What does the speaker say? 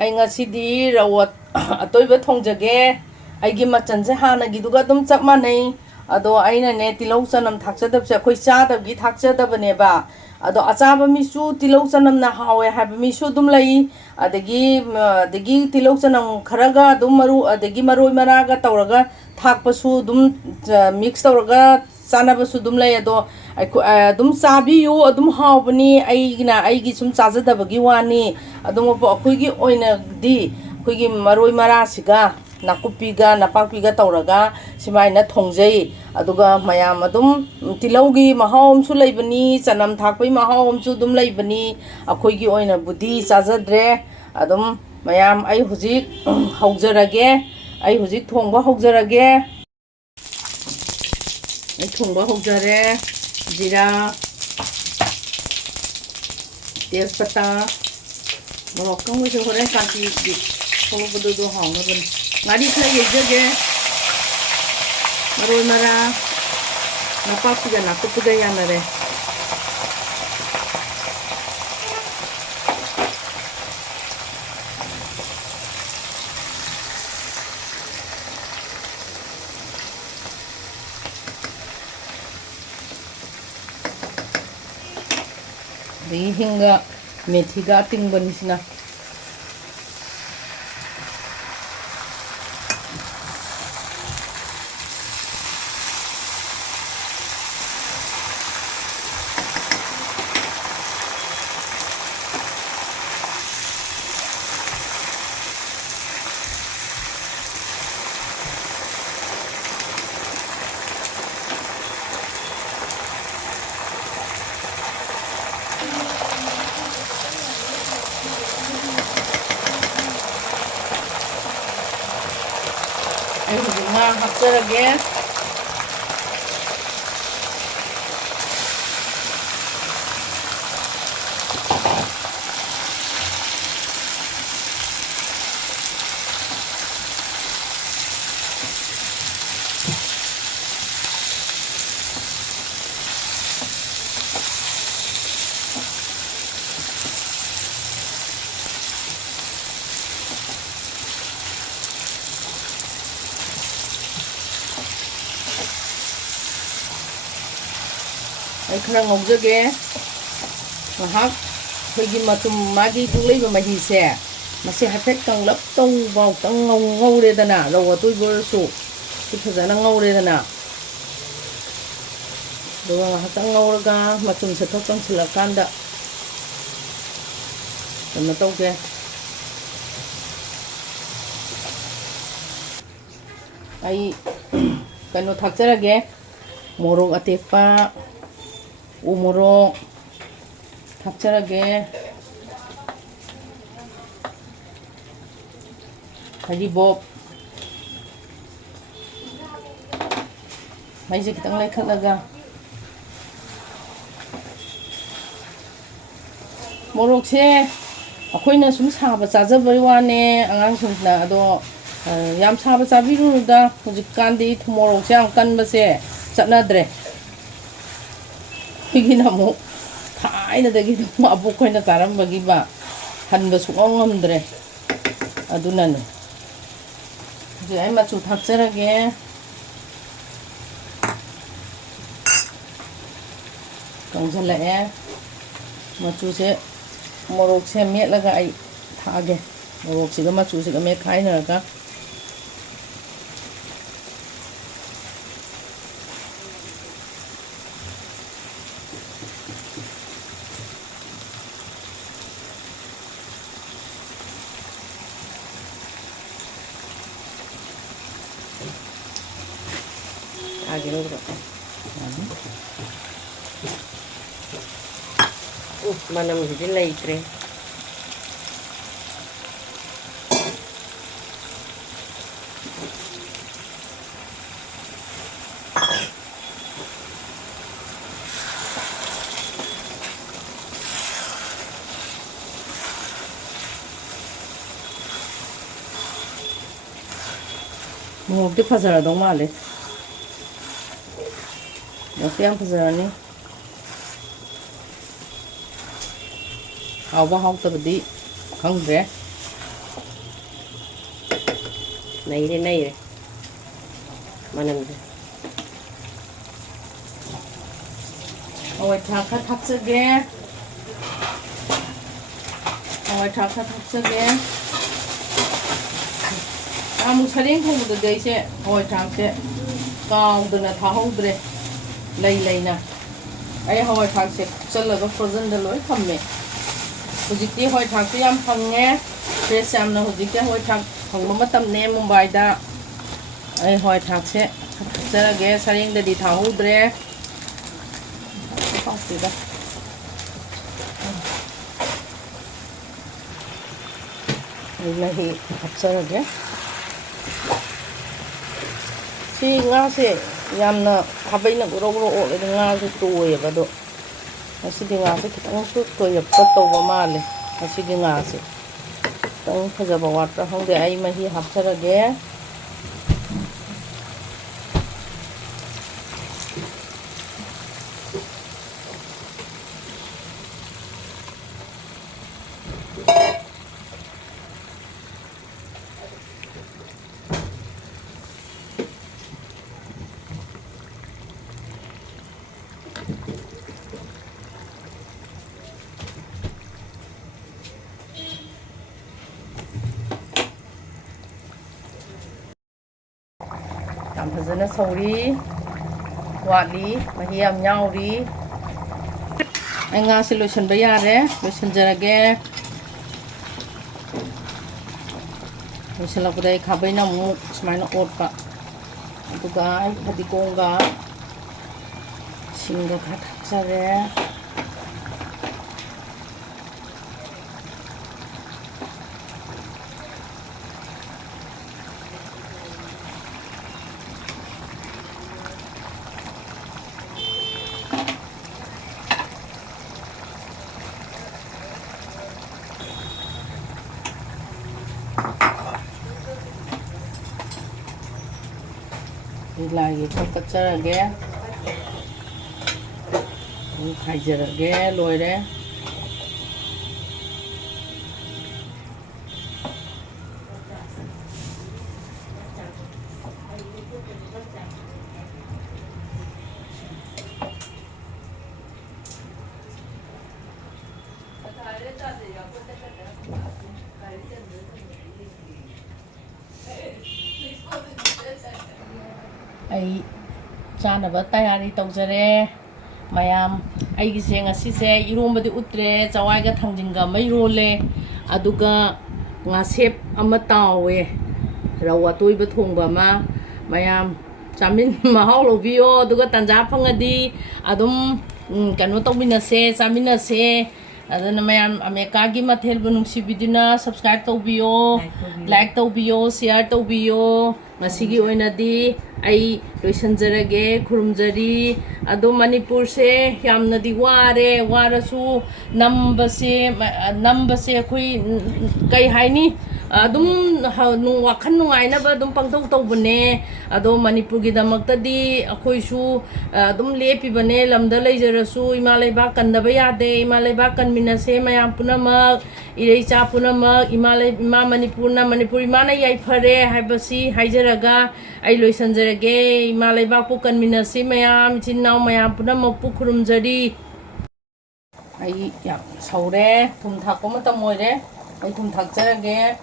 ꯑꯩ ꯉꯁꯤꯗꯤ ꯔꯧ ꯑꯇꯣꯏꯕ ꯊꯣꯡꯖꯒꯦ ꯑꯩꯒꯤ ꯃꯆꯟꯁꯦ ꯍꯥꯟꯅꯒꯤꯗꯨꯒ ꯑꯗꯨꯝ ꯆꯞ ꯃꯥꯟꯅꯩ ꯑꯗꯣ ꯑꯩꯅꯅꯦ ꯇꯤꯜꯍꯧ ꯆꯅꯝ ꯊꯥꯛꯆꯗꯕꯁꯦ ꯑꯩꯈꯣꯏ ꯆꯥꯗꯕꯒꯤ ꯊꯥꯛꯆꯗꯕꯅꯦꯕ ꯑꯗꯣ ꯑꯆꯥꯕ ꯃꯤꯁꯨ ꯇꯤꯜꯍꯧ ꯆꯅꯝꯅ ꯍꯥꯎꯋꯦ ꯍꯥꯏꯕ ꯃꯤꯁꯨ ꯑꯗꯨꯝ ꯂꯩ ꯑꯗꯒꯤ ꯇꯤꯜꯍꯧ ꯆꯅꯝ ꯈꯔꯒ ꯑꯗꯨꯝ ꯃꯔꯣꯏ ꯃꯔꯥꯒ ꯇꯧꯔꯒ ꯊꯥꯛꯄꯁꯨ ꯑꯗꯨꯝ ꯃꯤꯛꯁ ꯇꯧꯔꯒ ꯆꯥꯅꯕꯁꯨ ꯑꯗꯨꯝ ꯂꯩ ꯑꯗꯣ ꯑꯗꯨꯝ ꯆꯥꯕꯤꯌꯨ ꯑꯗꯨꯝ ꯍꯥꯎꯕꯅꯤ ꯑꯩꯒꯤ ꯁꯨꯝ ꯆꯥꯖꯗꯕꯒꯤ ꯋꯥꯅꯤ ꯑꯗꯨꯝ ꯑꯩꯈꯣꯏꯒꯤ ꯑꯣꯏꯅꯗꯤ ꯑꯩꯈꯣꯏꯒꯤ ꯃꯔꯣꯏ ꯃꯔꯥꯁꯤꯒ ꯅꯥꯀꯨꯞꯄꯤꯒ ꯅꯄꯥꯛꯄꯤꯒ ꯇꯧꯔꯒ ꯁꯨꯃꯥꯏꯅ ꯊꯣꯡꯖꯩ ꯑꯗꯨꯒ ꯃꯌꯥꯝ ꯑꯗꯨꯝ ꯇꯤꯜꯍꯧꯒꯤ ꯃꯍꯥꯎ ꯑꯃꯁꯨ ꯂꯩꯕꯅꯤ ꯆꯅꯝ ꯊꯥꯛꯄꯒꯤ ꯃꯍꯥꯎ ꯑꯃꯁꯨ ꯑꯗꯨꯝ ꯂꯩꯕꯅꯤ ꯑꯩꯈꯣꯏꯒꯤ ꯑꯣꯏꯅꯕꯨꯗꯤ ꯆꯥꯖꯗ꯭ꯔꯦ ꯑꯗꯨꯝ ꯃꯌꯥꯝ ꯑꯩ ꯍꯧꯖꯤꯛ ꯍꯧꯖꯔꯒꯦ ꯑꯩ ꯍꯧꯖꯤꯛ ꯊꯣꯡꯕ ꯍꯧꯖꯔꯒꯦ ꯑꯩ ꯊꯣꯡꯕ ꯍꯧꯖꯔꯦ ꯖꯤꯔꯥ ꯇꯦꯖꯄꯇꯥ ꯃꯣꯔꯣꯛ ꯀꯪꯕꯁꯨ ꯍꯣꯔꯦꯟ ꯀꯥꯡꯁꯤ ꯊꯣꯛꯂꯛꯄꯗꯨꯗꯣ ꯍꯥꯎꯅꯕꯅꯤ ꯉꯥꯔꯤ ꯈꯔ ꯌꯩꯖꯒꯦ ꯃꯔꯣꯏ ꯃꯔꯥ ꯅꯄꯥꯛꯄꯤꯒ ꯅꯥꯀꯨꯞꯄꯤꯒ ꯌꯥꯅꯔꯦ ꯑꯗꯒꯤ ꯍꯤꯡꯒ ꯃꯦꯊꯤꯒ ꯑꯇꯤꯡꯕꯅꯤꯁꯤꯅ ꯑꯩ ꯍꯧꯖꯤꯛ ꯉꯥ ꯍꯥꯞꯆꯔꯒꯦ ꯑꯩ ꯈꯔ ꯉꯧꯖꯒꯦ ꯉꯥꯏꯍꯥꯛ ꯑꯩꯈꯣꯏꯒꯤ ꯃꯆꯨꯝ ꯃꯥꯒꯤ ꯊꯣꯛꯂꯛꯏꯕ ꯃꯍꯤꯁꯦ ꯃꯁꯤ ꯍꯥꯏꯐꯦꯠ ꯀꯪꯂꯞ ꯇꯧꯕꯥꯎꯇꯪ ꯉꯧꯔꯦꯗꯅ ꯔꯧ ꯑꯇꯣꯏꯕ ꯑꯣꯏꯔꯁꯨ ꯁꯤ ꯐꯖꯅ ꯉꯧꯔꯦꯗꯅ ꯑꯗꯨꯒ ꯉꯥꯏꯍꯥꯛꯇꯪ ꯉꯧꯔꯒ ꯃꯆꯨꯝꯁꯦ ꯊꯣꯛ ꯀꯪꯁꯤꯜꯂꯛꯀꯥꯟꯗ ꯀꯩꯅꯣ ꯇꯧꯒꯦ ꯑꯩ ꯀꯩꯅꯣ ꯊꯥꯛꯆꯔꯒꯦ ꯃꯣꯔꯣꯛ ꯑꯇꯦꯛꯄ ꯎ ꯃꯣꯔꯣꯛ ꯊꯥꯛꯆꯔꯒꯦ ꯍꯔꯤꯕꯣꯞ ꯃꯩꯁꯦ ꯈꯤꯇꯪ ꯂꯩꯈꯠꯂꯒ ꯃꯣꯔꯣꯛꯁꯦ ꯑꯩꯈꯣꯏꯅ ꯁꯨꯝ ꯁꯥꯕ ꯆꯥꯖꯕꯩ ꯋꯥꯅꯦ ꯑꯉꯥꯡꯁꯤꯡꯅ ꯑꯗꯣ ꯌꯥꯝ ꯁꯥꯕ ꯆꯥꯕꯤꯔꯨꯅꯨꯗ ꯍꯧꯖꯤꯛꯀꯥꯟꯗꯤ ꯊꯨꯝ ꯃꯣꯔꯣꯛꯁꯦ ꯌꯥꯝ ꯀꯟꯕꯁꯦ ꯆꯠꯅꯗ꯭ꯔꯦ ꯑꯩꯈꯣꯏꯒꯤꯅ ꯑꯃꯨꯛ ꯊꯥꯏꯅꯗꯒꯤ ꯑꯗꯨꯝ ꯑꯕꯣꯛꯈꯣꯏꯅ ꯆꯥꯔꯝꯕꯒꯤꯕ ꯍꯟꯕ ꯁꯨꯡꯉꯝ ꯉꯝꯗ꯭ꯔꯦ ꯑꯗꯨꯅꯅꯦ ꯍꯧꯖꯤꯛ ꯑꯩ ꯃꯆꯨ ꯊꯥꯛꯆꯔꯒꯦ ꯀꯪꯁꯤꯜꯂꯛꯑꯦ ꯃꯆꯨꯁꯦ ꯃꯣꯔꯣꯛꯁꯦ ꯃꯦꯠꯂꯒ ꯑꯩ ꯊꯥꯛꯑꯒꯦ ꯃꯣꯔꯣꯛꯁꯤꯒ ꯃꯆꯨꯁꯤꯒ ꯃꯦꯠꯈꯥꯏꯅꯔꯒ ꯃꯅꯝꯁꯤꯗꯤ ꯂꯩꯇ꯭ꯔꯦ ꯃꯣꯔꯣꯛꯇꯤ ꯐꯖꯔꯗꯧ ꯃꯥꯜꯂꯦ ꯃꯣꯔꯣꯛꯇꯤ ꯌꯥꯝ ꯐꯖꯔꯅꯤ ꯍꯥꯎꯕ ꯍꯥꯎꯇꯕꯗꯤ ꯈꯪꯗ꯭ꯔꯦ Neyre neyre. Manamda. hawai thak kha thakjage hawai thak kha thakjage amu sareng thongda dei se hawai thak se kaudana thahowdre lei leina ai hawai thak se chalaga frozen da loi thamme hujikti hawai thak se yam phange fresh yamna hujikti hawai thak phangba matam ne Mumbai da ai hawai thak se thakjarage sareng da di thahowdre Partida. Lahi hapsarage. Si nga se yamna habaina guro ole nga se toye bado. Asi di nga se kitang su toye pato ba male. Asi di nga se. Tang phajaba watra hongde ai mahi hapsarage. Yam phajana sauri watli mahi yam nyauri ai nga se lotion ba yare lotion jarage lotion la budai khabai na mu smaina otpa aduga ai phadi konga singa kha thakjare Lagi pakatjarage khaijarage loire ai chanaba tayari tawjare mayam aigi se ngasi se irombadi utre chawai ga thangjinga mai role aduga nga sep ama tawe Rouh Atoiba Thongba ma mayam chamin mahau lobiyo aduga tanja phangadi adum kanu tawminase chaminase adana mayam America gi mathel bu nungsibiduna subscribe tawbiyo like tawbiyo share tawbiyo masigi oinadi ai loisanjarage khurumjari ado manipur se yamnadi ware warasu nambase khoi kai haini adum wakhan nungaina ba dum pangtau tawbane ado manipur gi damaktadi akhoisu adum lepi bane lamda leijarasu imalai ba kandaba yade imalai ba kanminase mayam punamak irei cha punamak imalai ima manipur imana yai phare haibasi haijaraga ai loisanjarage imalai ba pu kanminase mayam chinnaw mayam punamak pu khurumjari ai ya saure thum thakko matam oire ai thum thakjarage